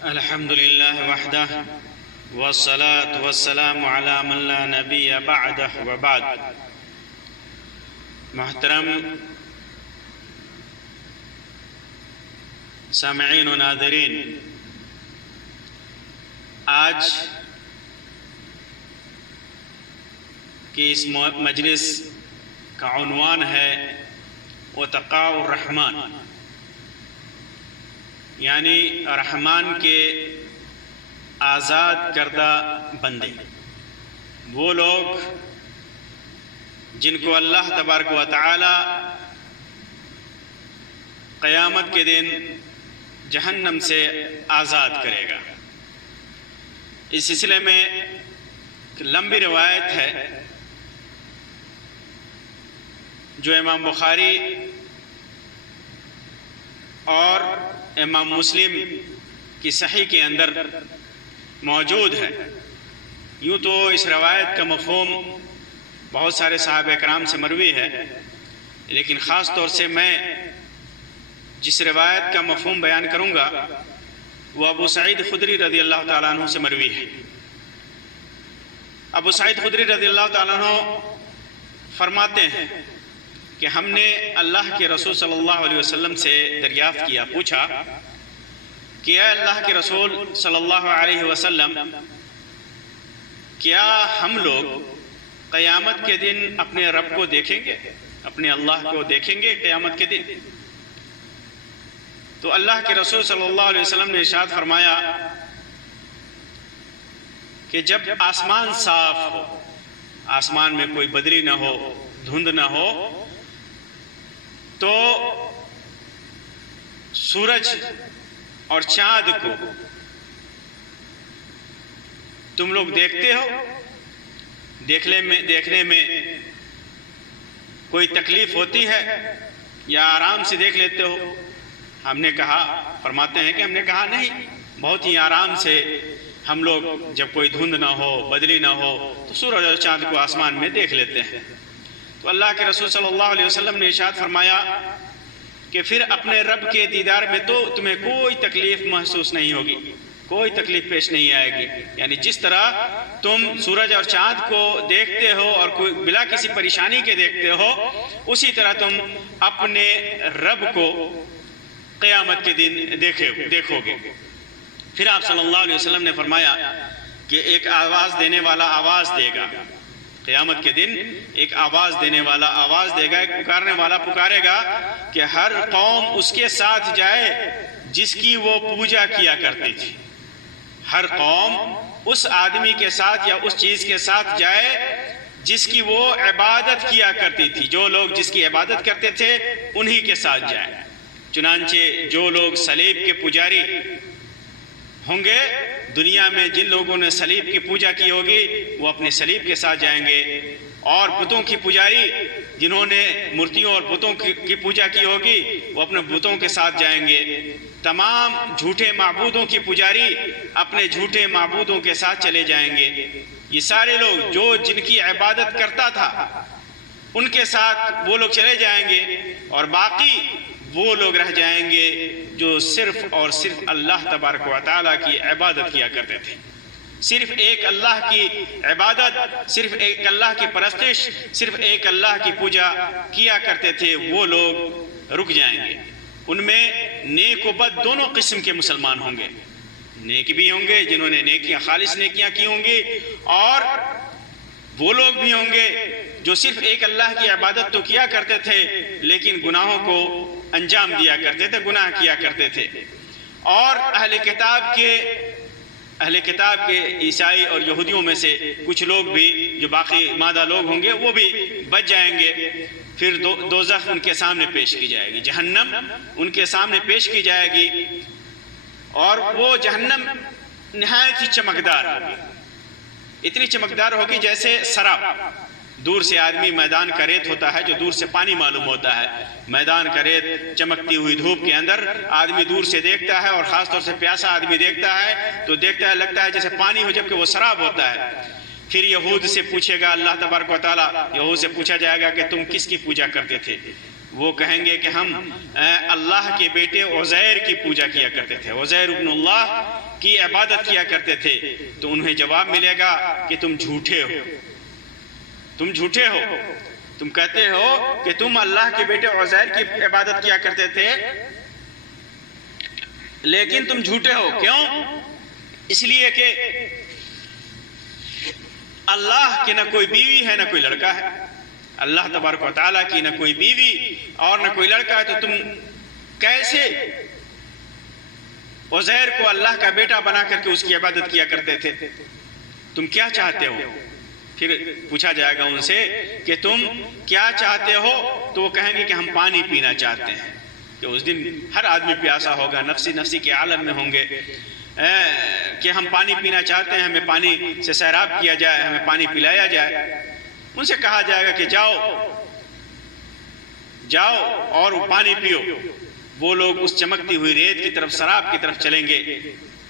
الحمد لله وحده والصلاة والسلام على من لا نبي بعده وبعد. محترم سامعین و ناظرین، آج کی اس مجلس کا عنوان ہے اتقاء الرحمن، یعنی رحمان کے آزاد کردہ بندے، وہ لوگ جن کو اللہ تبارک و تعالی قیامت کے دن جہنم سے آزاد کرے گا۔ اس سلسلے میں لمبی روایت ہے جو امام بخاری اور امام مسلم کی صحیح کے اندر موجود ہے۔ یوں تو اس روایت کا مفہوم بہت سارے صحابہ کرام سے مروی ہے، لیکن خاص طور سے میں جس روایت کا مفہوم بیان کروں گا وہ ابو سعید خدری رضی اللہ تعالیٰ عنہ سے مروی ہے۔ ابو سعید خدری رضی اللہ تعالیٰ عنہ فرماتے ہیں کہ ہم نے اللہ کے رسول صلی اللہ علیہ وسلم سے دریافت کیا، پوچھا کہ اے اللہ کے رسول صلی اللہ علیہ وسلم، کیا ہم لوگ قیامت کے دن اپنے رب کو دیکھیں گے، اپنے اللہ کو دیکھیں گے قیامت کے دن؟ تو اللہ کے رسول صلی اللہ علیہ وسلم نے ارشاد فرمایا کہ جب آسمان صاف ہو، آسمان میں کوئی بدری نہ ہو، دھند نہ ہو، تو سورج اور چاند کو تم لوگ دیکھتے ہو، دیکھنے میں کوئی تکلیف ہوتی ہے یا آرام سے دیکھ لیتے ہو؟ ہم نے کہا، فرماتے ہیں کہ ہم نے کہا نہیں، بہت ہی آرام سے ہم لوگ جب کوئی دھند نہ ہو، بدلی نہ ہو، تو سورج اور چاند کو آسمان میں دیکھ لیتے ہیں۔ تو اللہ کے رسول صلی اللہ علیہ وسلم نے ارشاد فرمایا کہ پھر اپنے رب کے دیدار میں تو تمہیں کوئی تکلیف محسوس نہیں ہوگی، کوئی تکلیف پیش نہیں آئے گی۔ یعنی جس طرح تم سورج اور چاند کو دیکھتے ہو اور کوئی بلا کسی پریشانی کے دیکھتے ہو، اسی طرح تم اپنے رب کو قیامت کے دن دیکھو گے۔ پھر آپ صلی اللہ علیہ وسلم نے فرمایا کہ ایک آواز دینے والا آواز دے گا، قیامت کے دن ایک آواز دینے والا آواز دے گا، ایک پکارنے والا پکارے گا کہ ہر قوم اس کے ساتھ جائے جس کی وہ پوجا کیا کرتی تھی۔ ہر قوم اس آدمی کے ساتھ یا اس چیز کے ساتھ جائے جس کی وہ عبادت کیا کرتی تھی۔ جو لوگ جس کی عبادت کرتے تھے انہی کے ساتھ جائے۔ چنانچہ جو لوگ صلیب کے پجاری ہوں گے، دنیا میں جن لوگوں نے صلیب کی پوجا کی ہوگی وہ اپنے صلیب کے ساتھ جائیں گے، اور بتوں کی پجاری جنہوں نے مورتیوں اور بتوں کی پوجا کی ہوگی وہ اپنے بتوں کے ساتھ جائیں گے۔ تمام جھوٹے معبودوں کی پجاری اپنے جھوٹے معبودوں کے ساتھ چلے جائیں گے۔ یہ سارے لوگ جو جن کی عبادت کرتا تھا ان کے ساتھ وہ لوگ چلے جائیں گے، اور باقی وہ لوگ رہ جائیں گے جو صرف اور صرف اللہ تبارک و تعالیٰ کی عبادت کیا کرتے تھے۔ صرف ایک اللہ کی عبادت، صرف ایک اللہ کی پرستش، صرف ایک اللہ کی پوجا کیا کرتے تھے، وہ لوگ رک جائیں گے۔ ان میں نیک و بد دونوں قسم کے مسلمان ہوں گے۔ نیک بھی ہوں گے جنہوں نے نیکیاں، خالص نیکیاں کی ہوں گی، اور وہ لوگ بھی ہوں گے جو صرف ایک اللہ کی عبادت تو کیا کرتے تھے لیکن گناہوں کو انجام دیا کرتے تھے، گناہ کیا کرتے تھے۔ اور اہل کتاب کے عیسائی اور یہودیوں میں سے کچھ لوگ بھی جو باقی مادہ لوگ ہوں گے وہ بھی بچ جائیں گے۔ پھر دوزخ ان کے سامنے پیش کی جائے گی، جہنم ان کے سامنے پیش کی جائے گی، اور وہ جہنم نہایت ہی چمکدار ہوگی، اتنی چمکدار ہوگی جیسے سراب۔ دور سے آدمی میدان کا ریت ہوتا ہے جو دور سے پانی معلوم ہوتا ہے، میدان کا ریت چمکتی ہوئی دھوپ کے اندر آدمی دور سے دیکھتا ہے، اور خاص طور سے پیاسا آدمی دیکھتا ہے تو دیکھتا ہے لگتا ہے جیسے پانی ہو، جبکہ وہ سراب ہوتا ہے۔ پھر یہود سے پوچھے گا اللہ تبارک و تعالیٰ، یہود سے پوچھا جائے گا کہ تم کس کی پوجا کرتے تھے؟ وہ کہیں گے کہ ہم اللہ کے بیٹے عزیر کی پوجا کیا کرتے تھے، عزیر ابن اللہ کی عبادت کیا کرتے تھے، تو انہیں جواب ملے گا کہ تم جھوٹے ہو، تم جھوٹے ہو، تم کہتے ہو کہ تم اللہ کے بیٹے عزیر کی عبادت کیا کرتے تھے لیکن تم جھوٹے ہو۔ کیوں؟ اس لیے کہ اللہ کی نہ کوئی بیوی ہے نہ کوئی لڑکا ہے، اللہ تبارک و تعالیٰ کی نہ کوئی بیوی اور نہ کوئی لڑکا ہے، تو تم کیسے عزیر کو اللہ کا بیٹا بنا کر کے اس کی عبادت کیا کرتے تھے؟ تم کیا چاہتے ہو؟ پھر پوچھا جائے گا ان سے کہ تم کیا چاہتے ہو؟ تو وہ کہیں گے کہ ہم پانی پینا چاہتے ہیں، کہ اس دن ہر آدمی پیاسا ہوگا، نفسی نفسی کے عالم میں ہوں گے، کہ ہم پانی پینا چاہتے ہیں، ہمیں پانی سے سیراب کیا جائے، ہمیں پانی پلایا جائے۔ ان سے کہا جائے گا کہ جاؤ اور وہ پانی پیو۔ وہ لوگ اس چمکتی ہوئی ریت کی طرف، سراب کی طرف چلیں گے،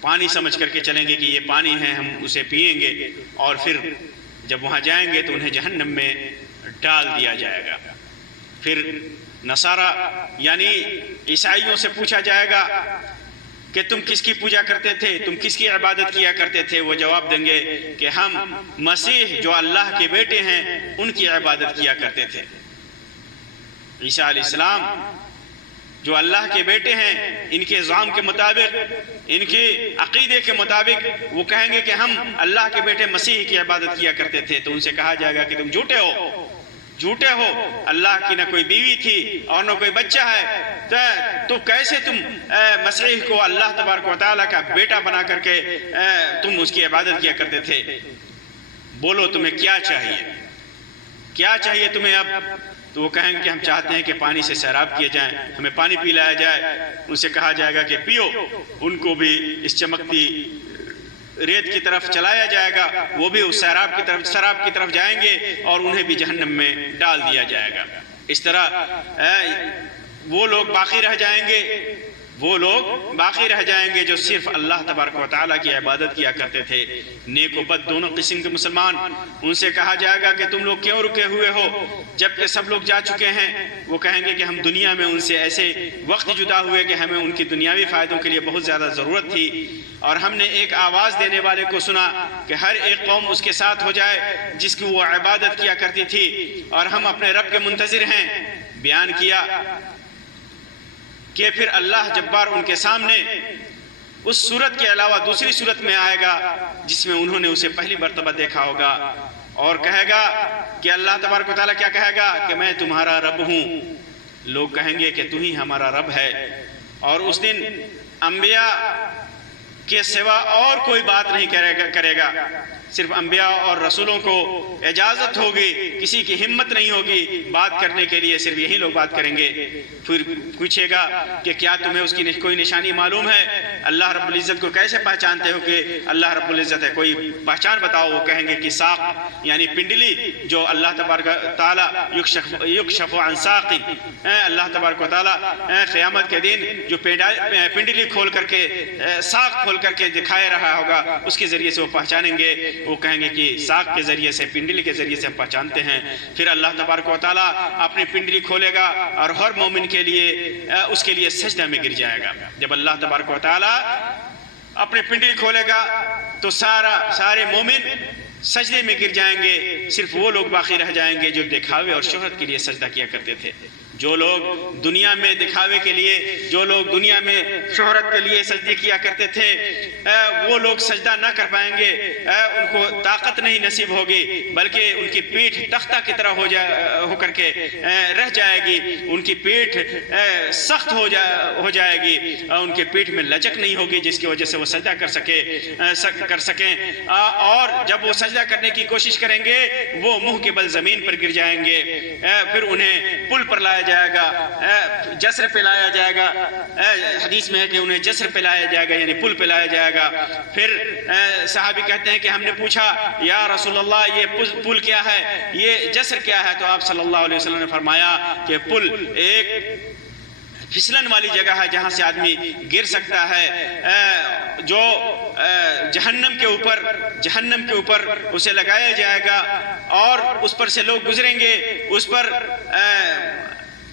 پانی سمجھ کر کے چلیں گے کہ یہ پانی ہے، ہم اسے پئیں گے، اور پھر جب وہاں جائیں گے تو انہیں جہنم میں ڈال دیا جائے گا۔ پھر نصارہ یعنی عیسائیوں سے پوچھا جائے گا کہ تم کس کی پوجا کرتے تھے، تم کس کی عبادت کیا کرتے تھے؟ وہ جواب دیں گے کہ ہم مسیح جو اللہ کے بیٹے ہیں ان کی عبادت کیا کرتے تھے۔ عیسیٰ علیہ السلام جو اللہ کے بیٹے ہیں، ان کے نظام کے مطابق، ان کے عقیدے کے مطابق وہ کہیں گے کہ ہم اللہ کے بیٹے مسیح کی عبادت کیا کرتے تھے۔ تو ان سے کہا جائے گا کہ تم جھوٹے ہو، جھوٹے ہو، اللہ کی نہ کوئی بیوی تھی اور نہ کوئی بچہ ہے، تو کیسے تم مسیح کو اللہ تبارک و تعالیٰ کا بیٹا بنا کر کے تم اس کی عبادت کیا کرتے تھے؟ بولو تمہیں کیا چاہیے، کیا چاہیے تمہیں اب؟ تو وہ کہیں گے کہ ہم چاہتے ہیں کہ پانی سے سیراب کیے جائیں، ہمیں پانی پلایا جائے۔ ان سے کہا جائے گا کہ پیو۔ ان کو بھی اس چمکتی ریت کی طرف چلایا جائے گا، وہ بھی اس سراب کی طرف جائیں گے اور انہیں بھی جہنم میں ڈال دیا جائے گا۔ اس طرح وہ لوگ باقی رہ جائیں گے، وہ لوگ باقی رہ جائیں گے جو صرف اللہ تبارک و تعالیٰ کی عبادت کیا کرتے تھے، نیک و بد دونوں قسم کے مسلمان۔ ان سے کہا جائے گا کہ تم لوگ کیوں رکے ہوئے ہو جبکہ سب لوگ جا چکے ہیں؟ وہ کہیں گے کہ ہم دنیا میں ان سے ایسے وقت جدا ہوئے کہ ہمیں ان کی دنیاوی فائدوں کے لیے بہت زیادہ ضرورت تھی، اور ہم نے ایک آواز دینے والے کو سنا کہ ہر ایک قوم اس کے ساتھ ہو جائے جس کی وہ عبادت کیا کرتی تھی، اور ہم اپنے رب کے منتظر ہیں۔ بیان کیا کہ پھر اللہ جبار ان کے سامنے اس صورت کے علاوہ دوسری صورت میں آئے گا جس میں انہوں نے اسے پہلی مرتبہ دیکھا ہوگا، اور کہے گا کہ اللہ تبارک و تعالیٰ کیا کہے گا کہ میں تمہارا رب ہوں۔ لوگ کہیں گے کہ تو ہی ہمارا رب ہے، اور اس دن انبیاء کے سوا اور کوئی بات نہیں کرے گا، صرف انبیاء اور رسولوں کو اجازت ہوگی، کسی کی ہمت نہیں ہوگی بات کرنے کے لیے، صرف یہی لوگ بات کریں گے۔ پھر پوچھے گا کہ کیا تمہیں اس کی کوئی نشانی معلوم ہے؟ اللہ رب العزت کو کیسے پہچانتے ہو کہ اللہ رب العزت ہے؟ کوئی پہچان بتاؤ۔ وہ کہیں گے کہ ساق یعنی پنڈلی، جو اللہ تبارک و تعالیٰ یکشف عن ساق، اللہ تبارک و تعالیٰ قیامت کے دن جو پنڈلی کھول کر کے، ساق کھول کر کے دکھائے رہا ہوگا، اس کے ذریعے سے وہ پہچانیں گے۔ وہ کہیں گے کہ ساق کے ذریعے سے، پنڈلی کے ذریعے سے ہم پہچانتے ہیں۔ پھر اللہ تبارک و تعالیٰ اپنی پنڈلی کھولے گا اور ہر مومن کے لیے اس کے لیے سجدہ میں گر جائے گا۔ جب اللہ تبارک و تعالیٰ اپنی پنڈلی کھولے گا تو سارے مومن سجدے میں گر جائیں گے، صرف وہ لوگ باقی رہ جائیں گے جو دکھاوے اور شہرت کے لیے سجدہ کیا کرتے تھے۔ جو لوگ دنیا میں دکھاوے کے لیے، جو لوگ دنیا میں شہرت کے لیے سجدے کیا کرتے تھے، وہ لوگ سجدہ نہ کر پائیں گے، ان کو طاقت نہیں نصیب ہوگی، بلکہ ان کی پیٹھ تختہ کی طرح ہو کر کے رہ جائے گی، ان کی پیٹھ سخت ہو جائے گی، ان کی پیٹھ میں لچک نہیں ہوگی جس کی وجہ سے وہ سجدہ کر سکیں، اور جب وہ سجدہ کرنے کی کوشش کریں گے وہ منہ کے بل زمین پر گر جائیں گے۔ پھر انہیں پل پر لایا جائے گا، جسر پہ لایا جائے گا، حدیث میں ہے کہ انہیں جسر پہ لایا جائے گا، یعنی پل پہ لایا جائے گا۔ پھر صحابی کہتے ہیں کہ ہم نے پوچھا یا رسول اللہ یہ پل کیا ہے، یہ جسر کیا ہے؟ تو آپ صلی اللہ علیہ وسلم نے فرمایا کہ پل ایک پھسلن والی جگہ ہے جہاں سے آدمی گر سکتا ہے، جو جہنم کے اوپر اسے لگایا جائے گا، اور اس پر سے لوگ گزریں گے، اس پر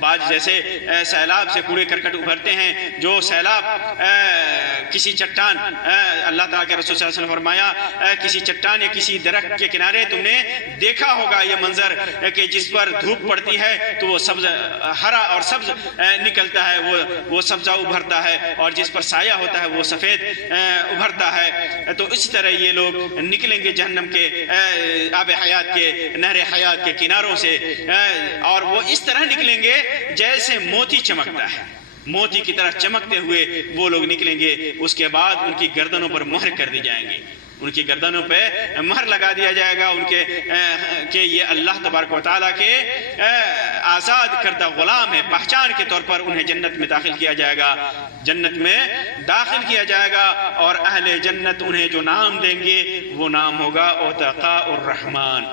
بعض جیسے سیلاب سے کوڑے کرکٹ ابھرتے ہیں، جو سیلاب کسی چٹان، اللہ تعالیٰ کے رسول صلی اللہ علیہ وسلم فرمایا کسی چٹان یا کسی درخت کے کنارے تم نے دیکھا ہوگا یہ منظر کہ جس پر دھوپ پڑتی ہے تو وہ سبز ہرا اور سبز نکلتا ہے، وہ سبزہ ابھرتا ہے، اور جس پر سایہ ہوتا ہے وہ سفید ابھرتا ہے۔ تو اسی طرح یہ لوگ نکلیں گے جہنم کے آب حیات کے، نہر حیات کے کناروں سے، اور وہ اس طرح نکلیں گے جیسے موتی چمکتا ہے، موتی کی طرح چمکتے ہوئے وہ لوگ نکلیں گے۔ اس کے بعد ان کی گردنوں پر مہر کر دی جائیں گے، ان کی گردنوں پہ مہر لگا دیا جائے گا ان کے کہ یہ اللہ تبارک و تعالیٰ کے آزاد کردہ غلام ہیں۔ پہچان کے طور پر انہیں جنت میں داخل کیا جائے گا، جنت میں داخل کیا جائے گا، اور اہل جنت انہیں جو نام دیں گے وہ نام ہوگا عتقاء الرحمن۔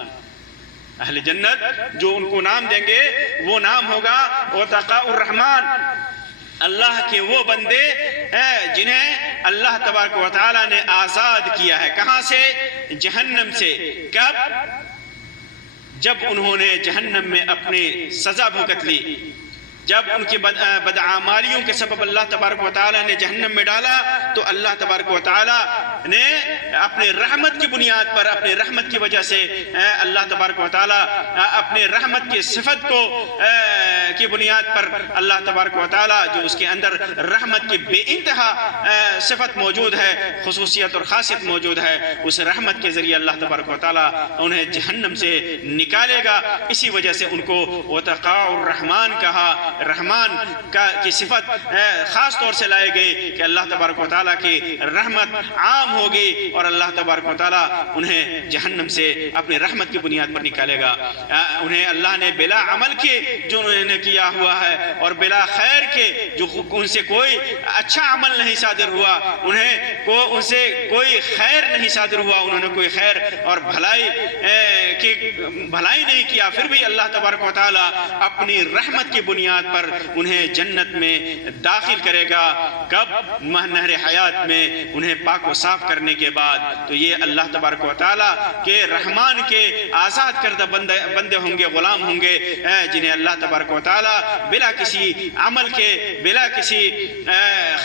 اہل جنت جو ان کو نام دیں گے وہ نام ہوگا عتقاء الرحمن، اللہ کے وہ بندے جنہیں اللہ تبارک و تعالیٰ نے آزاد کیا ہے۔ کہاں سے؟ جہنم سے۔ کب؟ جب انہوں نے جہنم میں اپنی سزا بھگت لی، جب ان کی بدعمالیوں کے سبب اللہ تبارک و تعالیٰ نے جہنم میں ڈالا، تو اللہ تبارک و تعالیٰ نے اپنے رحمت کی بنیاد پر، اپنے رحمت کی وجہ سے اللہ تبارک و تعالیٰ اپنے رحمت کی صفت کو کی بنیاد پر اللہ تبارک و تعالیٰ جو اس کے اندر رحمت کی بے انتہا صفت موجود ہے، خصوصیت اور خاصیت موجود ہے، اس رحمت کے ذریعے اللہ تبارک و تعالیٰ انہیں جہنم سے نکالے گا۔ اسی وجہ سے ان کو عتقاء الرحمن کہا۔ رحمان کی صفت خاص طور سے لائے گئے کہ اللہ تبارک و تعالیٰ کی رحمت عام ہوگی، اور اللہ تبارک و تعالیٰ انہیں جہنم سے اپنی رحمت کی بنیاد پر نکالے گا۔ انہیں اللہ نے بلا عمل کے جو انہوں نے کیا ہوا ہے، اور بلا خیر کے جو ان سے کوئی اچھا عمل نہیں صادر ہوا، ان سے کوئی خیر نہیں صادر ہوا، انہوں نے کوئی خیر اور بھلائی نہیں کیا، پھر بھی اللہ تبارک و تعالیٰ اپنی رحمت کی بنیاد پر انہیں جنت میں داخل کرے گا۔ کب؟ نہر حیات میں انہیں پاک و صاف کرنے کے بعد۔ تو یہ اللہ تبارک و تعالیٰ کے رحمان کے آزاد کردہ بندے ہوں گے، غلام ہوں گے، جنہیں اللہ تبارک و تعالیٰ بلا کسی عمل کے، بلا کسی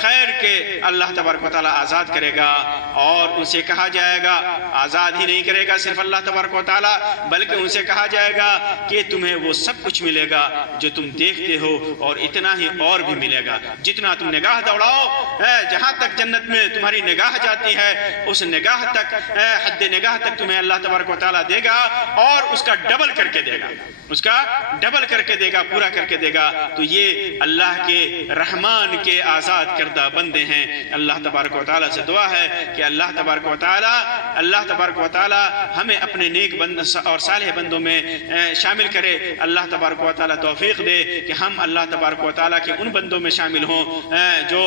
خیر کے اللہ تبارک و تعالیٰ آزاد کرے گا۔ اور ان سے کہا جائے گا، آزاد ہی نہیں کرے گا صرف اللہ تبارک و تعالیٰ، بلکہ ان سے کہا جائے گا کہ تمہیں وہ سب کچھ ملے گا جو تم دیکھتے ہو، اور اتنا ہی اور بھی ملے گا۔ جتنا تم نگاہ دوڑاؤ، جہاں تک جنت میں تمہاری نگاہ جاتی ہے، اس نگاہ تک، حد نگاہ تک تمہیں اللہ تبارک و تعالیٰ دے گا، اور اس کا ڈبل کر کے دے گا، اس کا ڈبل کر کے دے گا، پورا کر کے دے گا۔ تو یہ اللہ کے رحمان کے آزاد کردہ بندے ہیں۔ اللہ تبارک و تعالیٰ سے دعا ہے کہ اللہ تبارک و تعالیٰ ہمیں اپنے نیک بند اور صالح بندوں میں شامل کرے۔ اللہ تبارک و تعالیٰ توفیق دے کہ ہم اللہ تبارک و تعالیٰ کے ان بندوں میں شامل ہوں جو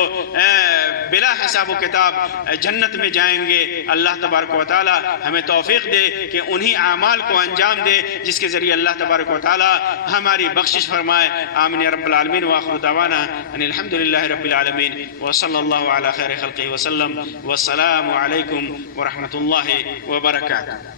بلا حساب و کتاب جنت میں جائیں گے۔ اللہ تبارک و تعالیٰ ہمیں توفیق دے کہ انہی اعمال کو انجام دے جس کے ذریعے اللہ تبارک و تعالیٰ ہماری بخشش فرمائے۔ آمین یا رب العالمین، وآخر دعوانا ان الحمد للہ رب العالمین، وصلی اللہ علی خیر خلقہ وسلم، والسلام علیکم ورحمۃ اللہ وبرکاتہ۔